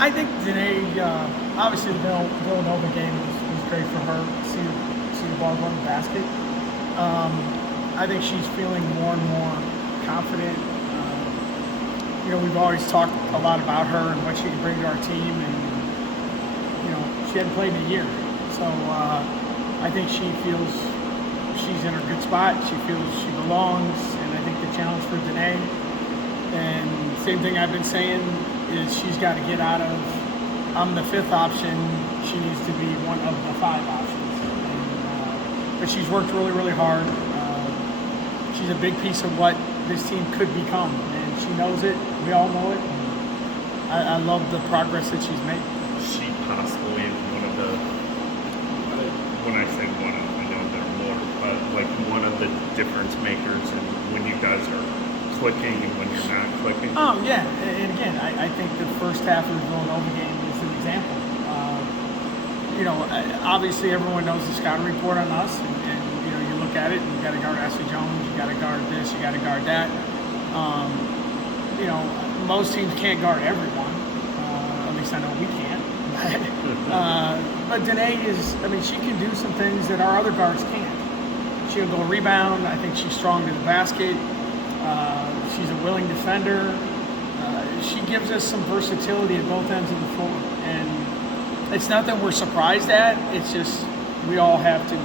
I think Danae, obviously the Villanova game was great for her. See the ball go in the basket. I think she's feeling more and more confident. We've always talked a lot about her and what she can bring to our team, and she hadn't played in a year, so I think she feels she's in a good spot. She feels she belongs, and I think the challenge for Danae, and same thing I've been saying, is she's got to get out of I'm the fifth option. She needs to be one of the five options. But she's worked really, really hard. She's a big piece of what this team could become, and she knows it. We all know it. I love the progress that she's made. She possibly is one of the, when I say one, I know there are more, but like one of the difference makers in when you guys are clicking and when you're not clicking. Oh, yeah. And again, I think the first half of the Villanova game is an example. Obviously everyone knows the scouting report on us, and you look at it and you got to guard Ashley Jones, you got to guard this, you got to guard that. Most teams can't guard everyone. At least I know we can't. But Danae she can do some things that our other guards can't. She'll go rebound. I think she's strong to the basket. She's a willing defender. She gives us some versatility at both ends of the floor. And it's not that we're surprised at, it's just we all have to,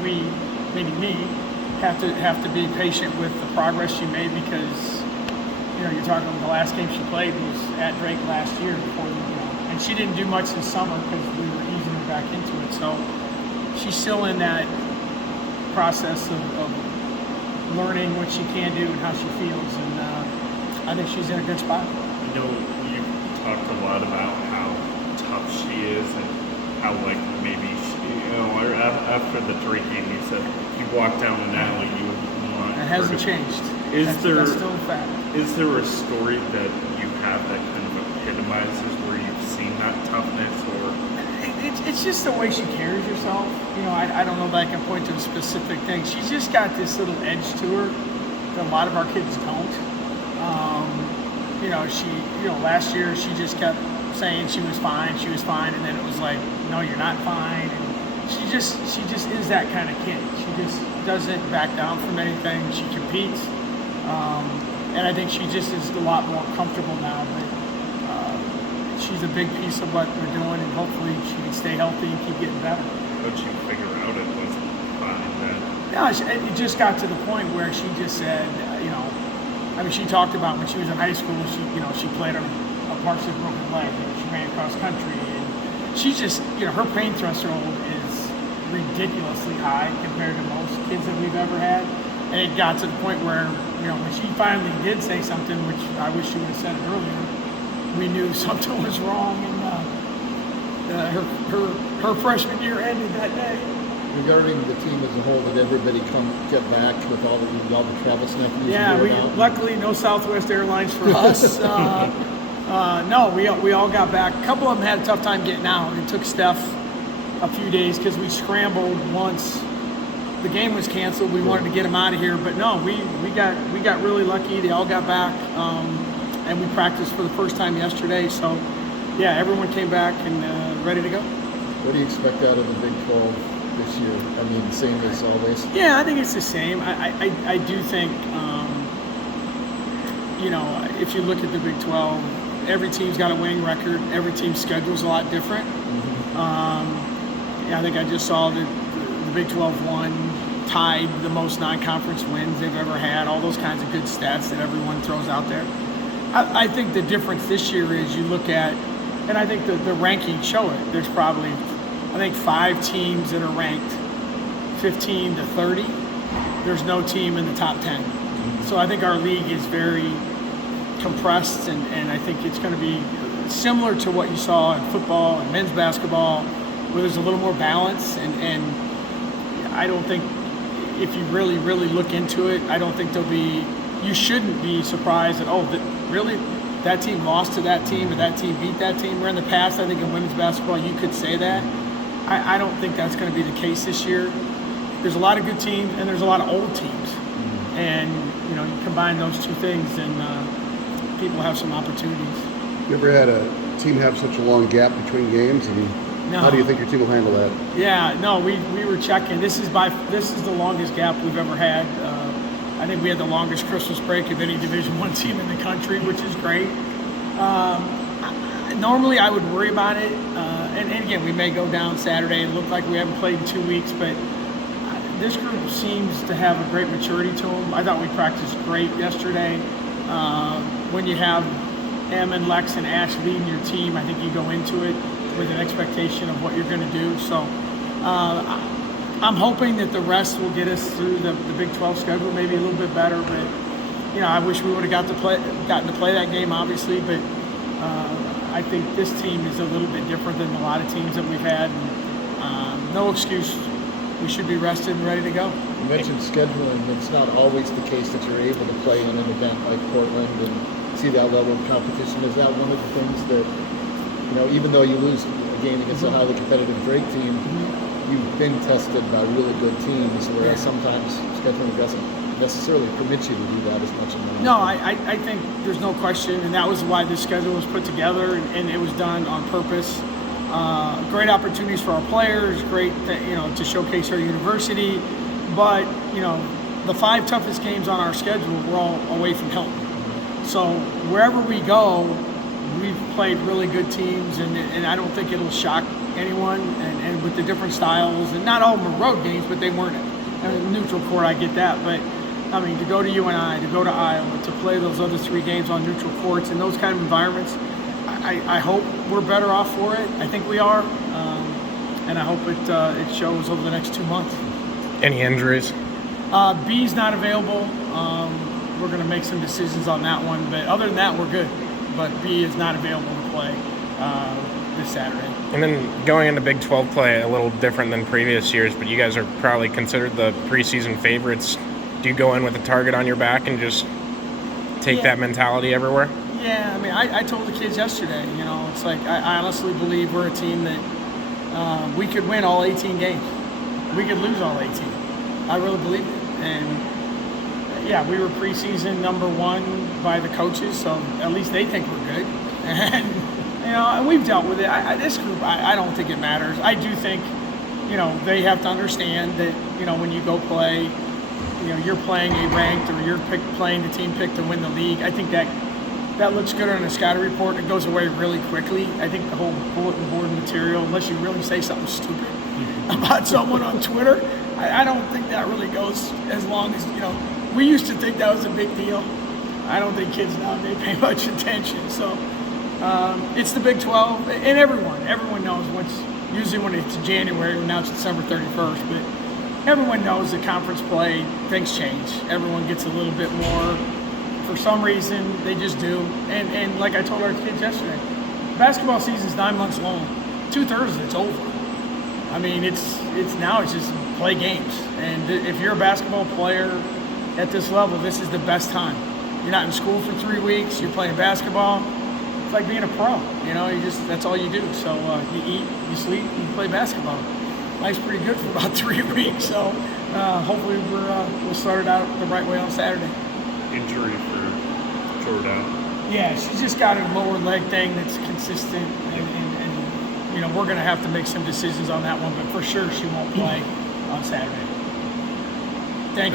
meaning me, have to be patient with the progress she made, because you're talking about the last game she played was at Drake last year before and she didn't do much this summer because we were easing her back into it. So she's still in that process of learning what she can do and how she feels, and I think she's in a good spot. You've talked a lot about how tough she is and how maybe after the Drake game you said if you walk down an alley you would want. It hasn't changed. That's still a fact. Is there a story that you have that kind of epitomizes where you've seen that toughness, or? It's just the way she carries herself. I don't know that I can point to a specific thing. She's just got this little edge to her that a lot of our kids don't. Last year she just kept saying she was fine, and then it was like, no, you're not fine. And she just is that kind of kid. She just doesn't back down from anything. She competes, and I think she just is a lot more comfortable now. But she's a big piece of what we're doing, and hopefully she can stay healthy and keep getting better. How'd you figure out it wasn't fine then? No, it just got to the point where she just said, she talked about when she was in high school, she played a partially broken leg, and she ran cross country, and she just, her pain threshold is ridiculously high compared to most kids that we've ever had. And it got to the point where, when she finally did say something, which I wish she would have said it earlier, we knew something was wrong, and her freshman year ended that day. Regarding the team as a whole, did everybody get back with all the travel stuff? Yeah, luckily no Southwest Airlines for us. No, we all got back. A couple of them had a tough time getting out. It took Steph a few days because we scrambled once the game was canceled. We wanted to get them out of here, but no, we got really lucky. They all got back. And we practiced for the first time yesterday. So, yeah, everyone came back and ready to go. What do you expect out of the Big 12 this year? Same as always? Yeah, I think it's the same. I do think, if you look at the Big 12, every team's got a winning record. Every team's schedule's a lot different. I think I just saw that the Big 12 tied the most non-conference wins they've ever had. All those kinds of good stats that everyone throws out there. I think the difference this year is you look at, and I think the rankings show it, there's probably, 5 teams that are ranked 15 to 30. There's no team in the top 10. So I think our league is very compressed, and I think it's going to be similar to what you saw in football and men's basketball, where there's a little more balance, and I don't think, if you really, really look into it, I don't think you shouldn't be surprised that, really, that team lost to that team or that team beat that team. Where in the past, I think in women's basketball, you could say that. I don't think that's going to be the case this year. There's a lot of good teams and there's a lot of old teams. And, you combine those two things and people have some opportunities. You ever had a team have such a long gap between games, and No. how do you think your team will handle that? Yeah, no, we were checking. This is the longest gap we've ever had. I think we had the longest Christmas break of any Division I team in the country, which is great. Normally, I would worry about it, and again, we may go down Saturday and look like we haven't played in 2 weeks, but this group seems to have a great maturity to them. I thought we practiced great yesterday. When you have Em and Lex and Ash leading your team, I think you go into it with an expectation of what you're going to do. So I'm hoping that the rest will get us through the Big 12 schedule maybe a little bit better. But I wish we would have gotten to play that game, obviously. But I think this team is a little bit different than a lot of teams that we've had. And, no excuse. We should be rested and ready to go. You mentioned scheduling. It's not always the case that you're able to play in an event like Portland and see that level of competition. Is that one of the things that, even though you lose a game against a highly competitive Drake team, you've been tested by really good teams, whereas sometimes scheduling doesn't necessarily permit you to do that as much. No, I think there's no question, and that was why this schedule was put together, and it was done on purpose. Great opportunities for our players, great to showcase our university, but the 5 toughest games on our schedule were all away from Hilton. So wherever we go, we've played really good teams, and I don't think it'll shock anyone. And with the different styles, and not all of them were road games, but they weren't neutral court. I get that, but I mean, to go to UNI, to go to Iowa, to play those other 3 games on neutral courts in those kind of environments, I hope we're better off for it. I think we are, and I hope it shows over the next 2 months. Any injuries? B's not available. We're going to make some decisions on that one, but other than that, we're good. But B is not available to play this Saturday. And then going into Big 12 play, a little different than previous years, but you guys are probably considered the preseason favorites. Do you go in with a target on your back and just take that mentality everywhere? Yeah, I mean, I told the kids yesterday, it's like I honestly believe we're a team that we could win all 18 games. We could lose all 18. I really believe it. And yeah, we were preseason number 1 by the coaches, so at least they think we're good. And and we've dealt with it. This group, I don't think it matters. I do think, they have to understand that, when you go play, you're playing a ranked or you're playing the team picked to win the league. I think that looks good on a scouting report. It goes away really quickly. I think the whole bulletin board material, unless you really say something stupid about someone on Twitter, I don't think that really goes as long as, we used to think that was a big deal. I don't think kids nowadays pay much attention. So it's the Big 12, and everyone knows usually when it's January, now it's December 31st, but everyone knows that conference play, things change. Everyone gets a little bit more. For some reason, they just do. And like I told our kids yesterday, basketball season's 9 months long. 2/3 of it's over. I mean, it's just play games. And if you're a basketball player at this level, this is the best time. You're not in school for 3 weeks. You're playing basketball. It's like being a pro. That's all you do. So you eat, you sleep, you play basketball. Life's pretty good for about 3 weeks. So hopefully we'll start it out the right way on Saturday. Injury for Jordao. Yeah, she's just got a lower leg thing that's consistent, and we're going to have to make some decisions on that one, but for sure she won't play on Saturday. Thank you.